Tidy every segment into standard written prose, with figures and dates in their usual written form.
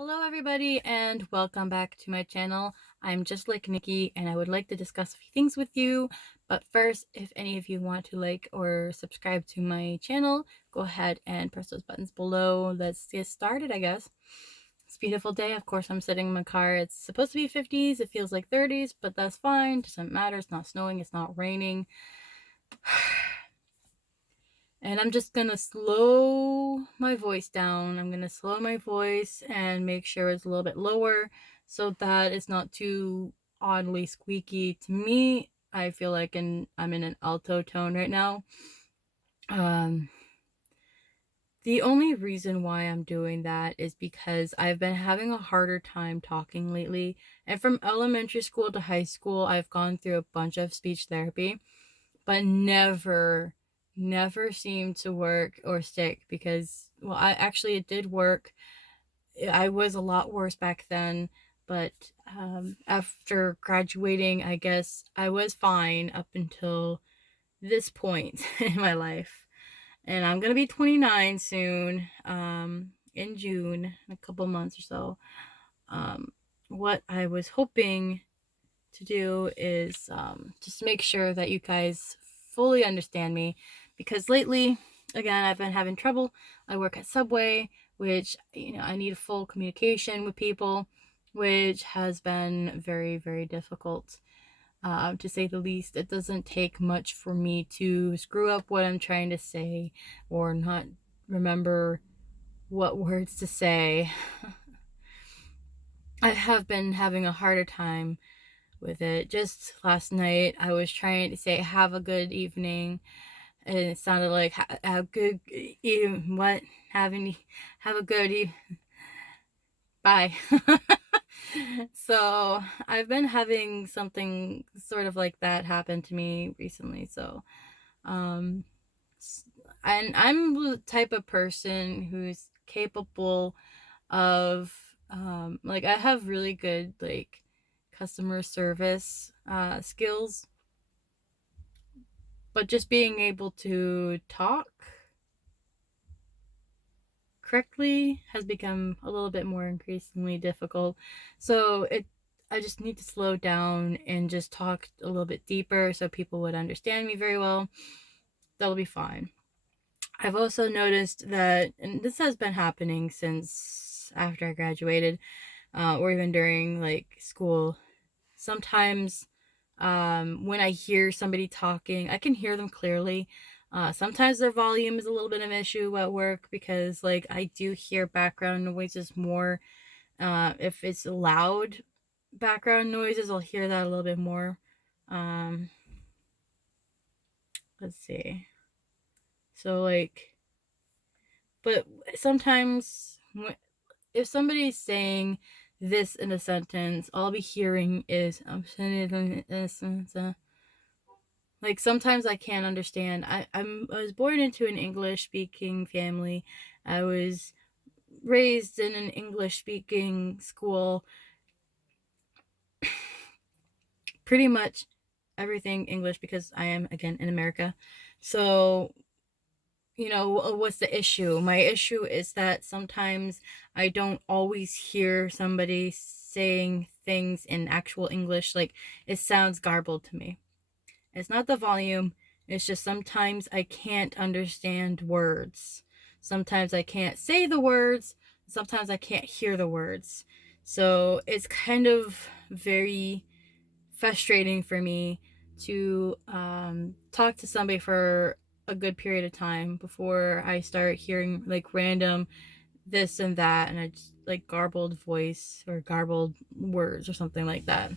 Hello everybody and welcome back to my channel. I'm just like Nikki and I would like to discuss a few things with you. But first, if any of you want to like or subscribe to my channel, go ahead and press those buttons below. Let's get started, I guess. It's a beautiful day. Of course, I'm sitting in my car. It's supposed to be 50s. It feels like 30s, but that's fine. Doesn't matter. It's not snowing. It's not raining. And I'm just gonna slow my voice down. I'm gonna slow my voice and make sure it's a little bit lower so that it's not too oddly squeaky. To me, I feel like I'm in an alto tone right now. The only reason why I'm doing that is because I've been having a harder time talking lately. And from elementary school to high school, I've gone through a bunch of speech therapy, but never seemed to work or stick because, well, it did work. I was a lot worse back then, but after graduating, I guess I was fine up until this point in my life. And I'm gonna be 29 soon, in June, in a couple months or so. What I was hoping to do is just make sure that you guys fully understand me, because lately, again, I've been having trouble. I work at Subway, which, I need full communication with people, which has been very, very difficult, to say the least. It doesn't take much for me to screw up what I'm trying to say or not remember what words to say. I have been having a harder time with it. Just last night, I was trying to say have a good evening, and it sounded like have good evening. What? Have a good evening. Bye. So I've been having something sort of like that happen to me recently. So, and I'm the type of person who's capable of, like, I have really good, like, customer service skills, but just being able to talk correctly has become a little bit more increasingly difficult. So I just need to slow down and just talk a little bit deeper so people would understand me very well. That'll be fine. I've also noticed that, and this has been happening since after I graduated, or even during like school. Sometimes, when I hear somebody talking, I can hear them clearly. Sometimes their volume is a little bit of an issue at work because, like, I do hear background noises more. If it's loud background noises, I'll hear that a little bit more. Um, let's see. So, like, but sometimes if somebody's saying this in a sentence, all I'll be hearing is like, sometimes I can't understand. I was born into an English speaking family. I was raised in an English speaking school. Pretty much everything English because I am, again, in America. So, what's the issue? My issue is that sometimes I don't always hear somebody saying things in actual English. Like, it sounds garbled to me. It's not the volume, it's just sometimes I can't understand words. Sometimes I can't say the words, sometimes I can't hear the words. So it's kind of very frustrating for me to talk to somebody for a good period of time before I start hearing like random this and that, and it's like garbled voice or garbled words or something like that.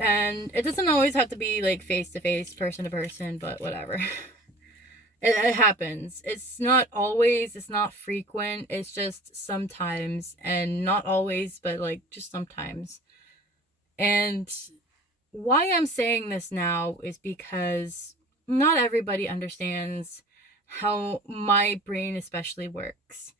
And it doesn't always have to be like face to face, person to person, but whatever. It happens. It's not always, it's not frequent, it's just sometimes, and not always, but like just sometimes. And why I'm saying this now is because not everybody understands how my brain especially works.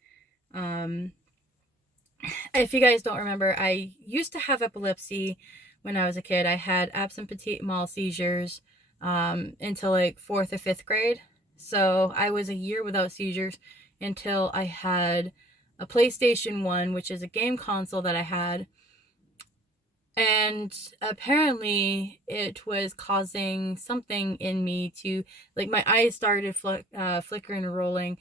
If you guys don't remember, I used to have epilepsy when I was a kid. I had absent petit mal seizures until like 4th or 5th grade. So I was a year without seizures until I had a PlayStation 1, which is a game console that I had. And apparently it was causing something in me to, like, my eyes started flickering and rolling.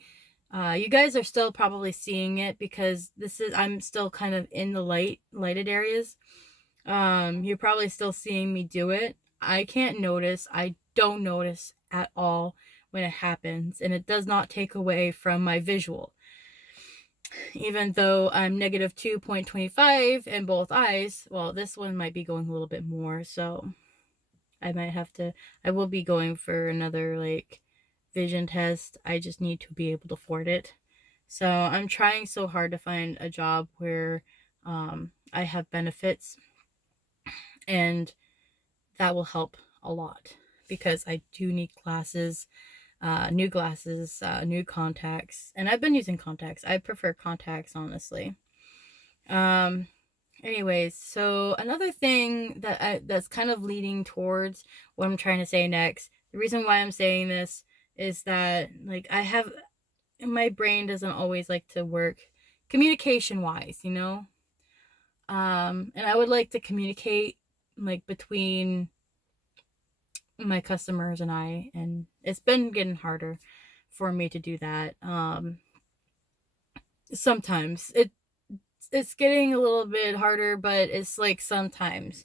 You guys are still probably seeing it because I'm still kind of in the lighted areas. You're probably still seeing me do it. I can't notice. I don't notice at all when it happens, and it does not take away from my visual. Even though I'm negative 2.25 in both eyes, well, this one might be going a little bit more, so I will be going for another, like, vision test. I just need to be able to afford it. So I'm trying so hard to find a job where I have benefits, and that will help a lot because I do need new glasses, new contacts, and I've been using contacts. I prefer contacts, honestly. Um, Anyways, so another thing that's kind of leading towards what I'm trying to say next. The reason why I'm saying this is that, like, my brain doesn't always like to work communication wise, you know. And I would like to communicate, like, between my customers and and it's been getting harder for me to do that. Sometimes it's getting a little bit harder, but it's like sometimes.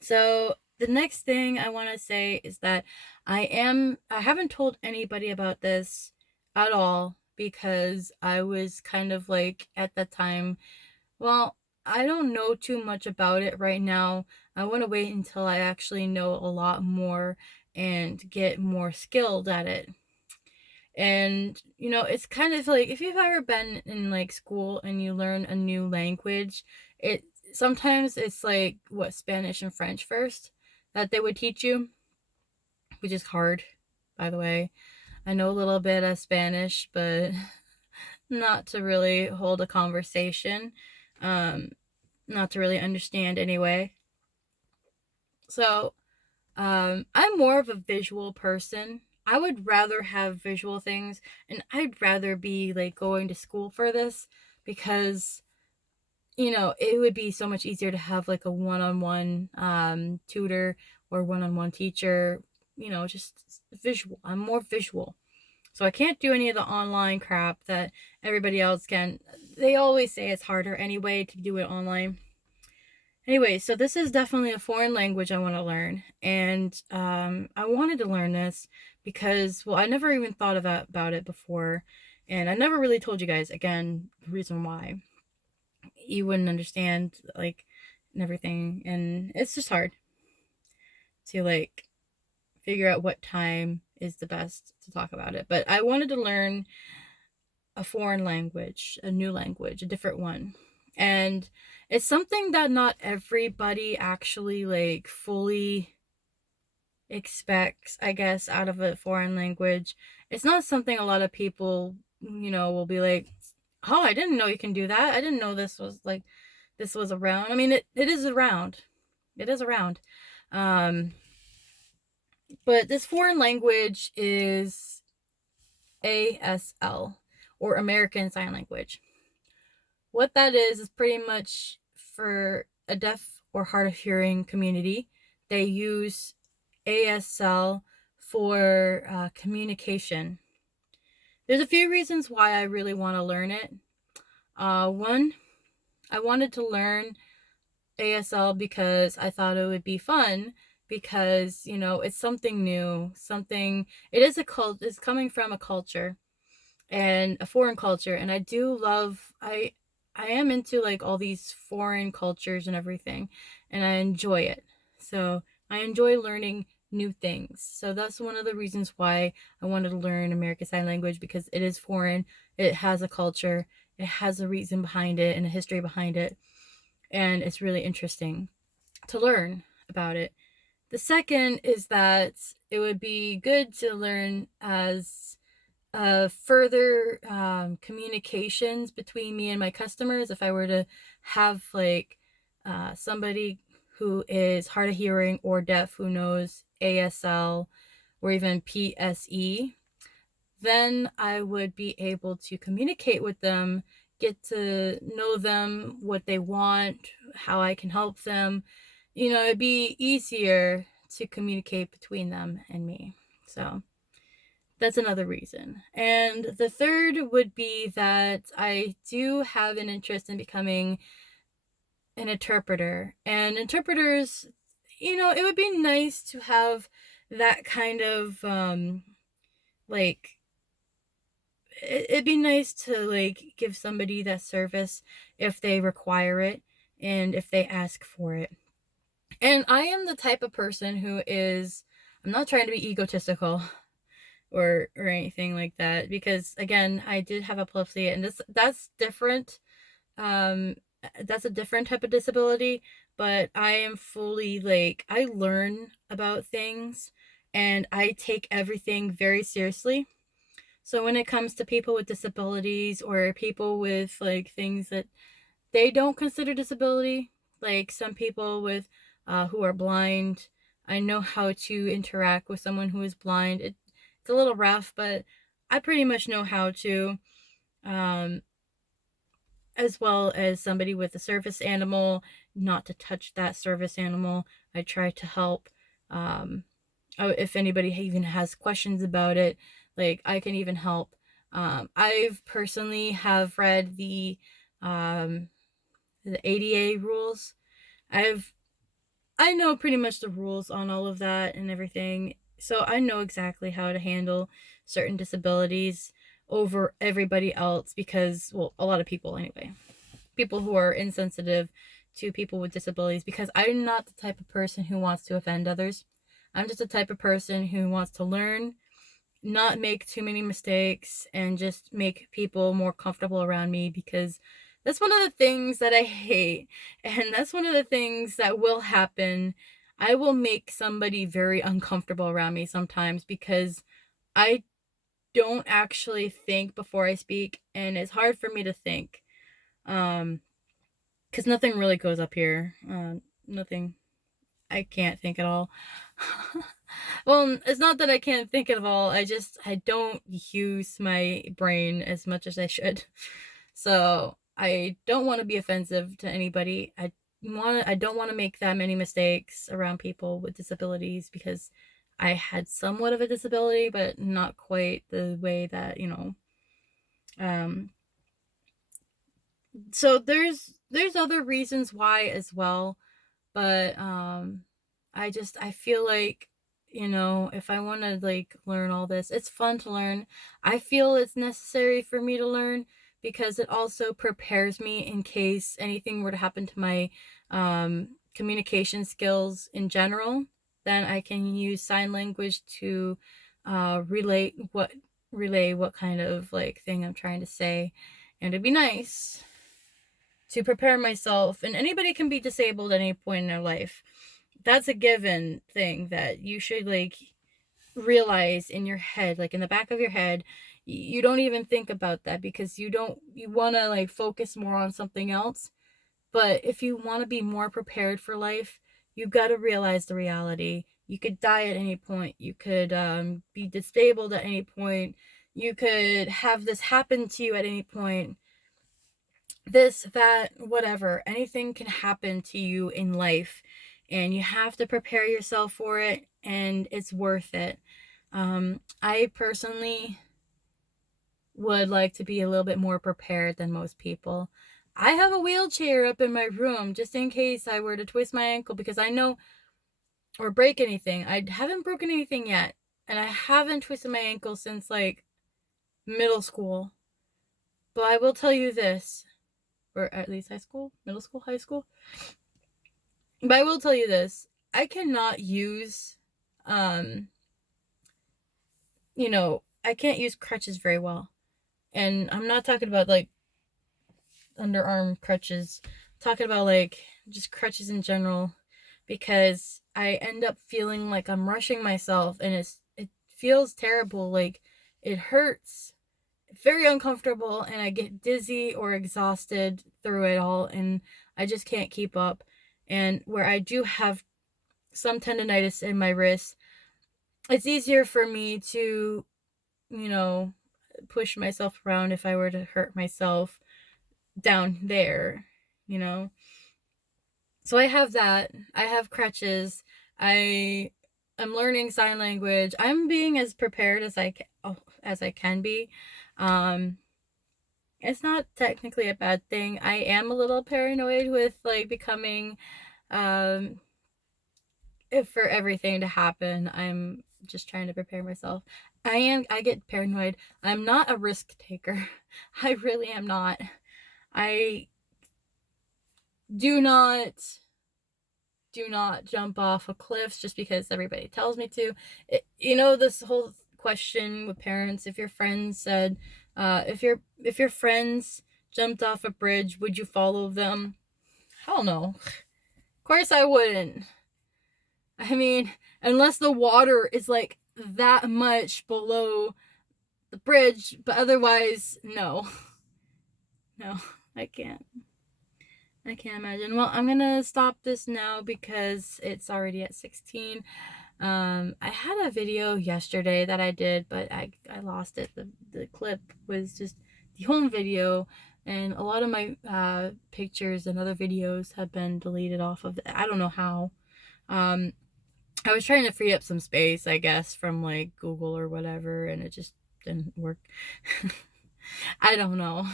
So the next thing I want to say is that I haven't told anybody about this at all because I was kind of like, at that time, well, I don't know too much about it right now. I want to wait until I actually know a lot more and get more skilled at it. And, it's kind of like, if you've ever been in, like, school and you learn a new language, it sometimes it's like, what, Spanish and French first that they would teach you, which is hard, by the way. I know a little bit of Spanish, but not to really hold a conversation, um, not to really understand anyway. So, I'm more of a visual person. I would rather have visual things, and I'd rather be, like, going to school for this because, it would be so much easier to have, like, a one-on-one tutor or one-on-one teacher, just visual. I'm more visual. So I can't do any of the online crap that everybody else can. They always say it's harder anyway to do it online. Anyway, so this is definitely a foreign language I want to learn. And I wanted to learn this because, well, I never even thought about it before. And I never really told you guys, again, the reason why. You wouldn't understand, like, and everything. And it's just hard to, like, figure out what time is the best to talk about it. But I wanted to learn a foreign language, a new language, a different one. And it's something that not everybody actually, like, fully expects, I guess, out of a foreign language. It's not something a lot of people, will be like, "Oh, I didn't know you can do that. I didn't know this was around." I mean, it is around. It is around. Um, but this foreign language is ASL, or American Sign Language. What that is pretty much for a deaf or hard of hearing community. They use ASL for communication. There's a few reasons why I really want to learn it. One, I wanted to learn ASL because I thought it would be fun because, it's something new, it's coming from a culture and a foreign culture, and I am into, like, all these foreign cultures and everything, and I enjoy it. So I enjoy learning new things. So that's one of the reasons why I wanted to learn American Sign Language, because it is foreign, it has a culture, it has a reason behind it and a history behind it, and it's really interesting to learn about it. The second is that it would be good to learn as further communications between me and my customers. If I were to have, like, somebody who is hard of hearing or deaf who knows ASL or even PSE, then I would be able to communicate with them, get to know them, what they want, how I can help them. It'd be easier to communicate between them and me. So that's another reason. And the third would be that I do have an interest in becoming an interpreter. And interpreters, it would be nice to have that kind of like it'd be nice to like give somebody that service if they require it and if they ask for it. And I am the type of person who is, I'm not trying to be egotistical or anything like that, because again, I did have epilepsy, and that's different. um that's a different type of disability, but I am fully like, I learn about things and I take everything very seriously. So when it comes to people with disabilities or people with like things that they don't consider disability, like some people with who are blind, I know how to interact with someone who is blind. It's a little rough, but I pretty much know how to. Um, as well as somebody with a service animal, not to touch that service animal. I try to help. If anybody even has questions about it, like I can even help. I've personally have read the ADA rules. I know pretty much the rules on all of that and everything. So I know exactly how to handle certain disabilities over everybody else, because, well, a lot of people anyway. People who are insensitive to people with disabilities, because I'm not the type of person who wants to offend others. I'm just the type of person who wants to learn, not make too many mistakes, and just make people more comfortable around me, because that's one of the things that I hate. And that's one of the things that will happen. I will make somebody very uncomfortable around me sometimes because I don't actually think before I speak, and it's hard for me to think. Because nothing really goes up here. Nothing. I can't think at all. Well, it's not that I can't think at all. I don't use my brain as much as I should. So I don't want to be offensive to anybody. I don't want to make that many mistakes around people with disabilities, because I had somewhat of a disability, but not quite the way that, um so there's other reasons why as well. But I feel like, if I want to like learn all this, it's fun to learn. I feel it's necessary for me to learn, because it also prepares me in case anything were to happen to my communication skills in general. Then I can use sign language to relay what kind of like thing I'm trying to say. And it'd be nice to prepare myself. And anybody can be disabled at any point in their life. That's a given thing that you should like realize in your head, like in the back of your head. You don't even think about that, because you want to like focus more on something else. But if you want to be more prepared for life, you've got to realize the reality. You could die at any point. You could be disabled at any point. You could have this happen to you at any point. This, that, whatever, anything can happen to you in life, and you have to prepare yourself for it, and it's worth it. I personally would like to be a little bit more prepared than most people. I have a wheelchair up in my room just in case I were to twist my ankle, because I know, or break anything. I haven't broken anything yet, and I haven't twisted my ankle since like middle school. But I will tell you this, or at least high school, middle school, high school. But I will tell you this, I cannot use, I can't use crutches very well. And I'm not talking about like underarm crutches. I'm talking about like just crutches in general, because I end up feeling like I'm rushing myself, and it feels terrible. Like it hurts, very uncomfortable, and I get dizzy or exhausted through it all, and I just can't keep up. And where I do have some tendonitis in my wrist, it's easier for me to you know, push myself around if I were to hurt myself down there, you know. So I have that. I have crutches. I'm learning sign language. I'm being as prepared as as I can be. Um, it's not technically a bad thing. I am a little paranoid with like becoming um if for everything to happen. I'm just trying to prepare myself. I get paranoid. I'm not a risk taker. I really am not. I do not jump off of cliffs just because everybody tells me to. This whole question with parents, if your friends said, if your friends jumped off a bridge, would you follow them? Hell no. Of course I wouldn't. I mean, unless the water is like that much below the bridge, but otherwise, no. No, I can't. I can't imagine. Well, I'm gonna stop this now because it's already at 16. I had a video yesterday that I did, but I lost it. The clip was just the home video, and a lot of my pictures and other videos have been deleted off of it. I don't know how. I was trying to free up some space, I guess, from like Google or whatever, and it just didn't work. I don't know.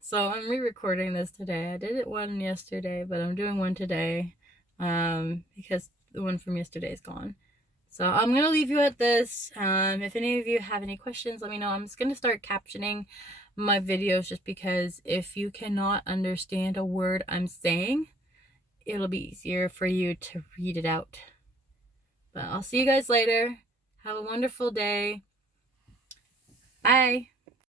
So I'm re-recording this today. I did it one yesterday, but I'm doing one today because the one from yesterday is gone. So I'm going to leave you at this. If any of you have any questions, let me know. I'm just going to start captioning my videos just because if you cannot understand a word I'm saying, it'll be easier for you to read it out. But I'll see you guys later. Have a wonderful day. Bye.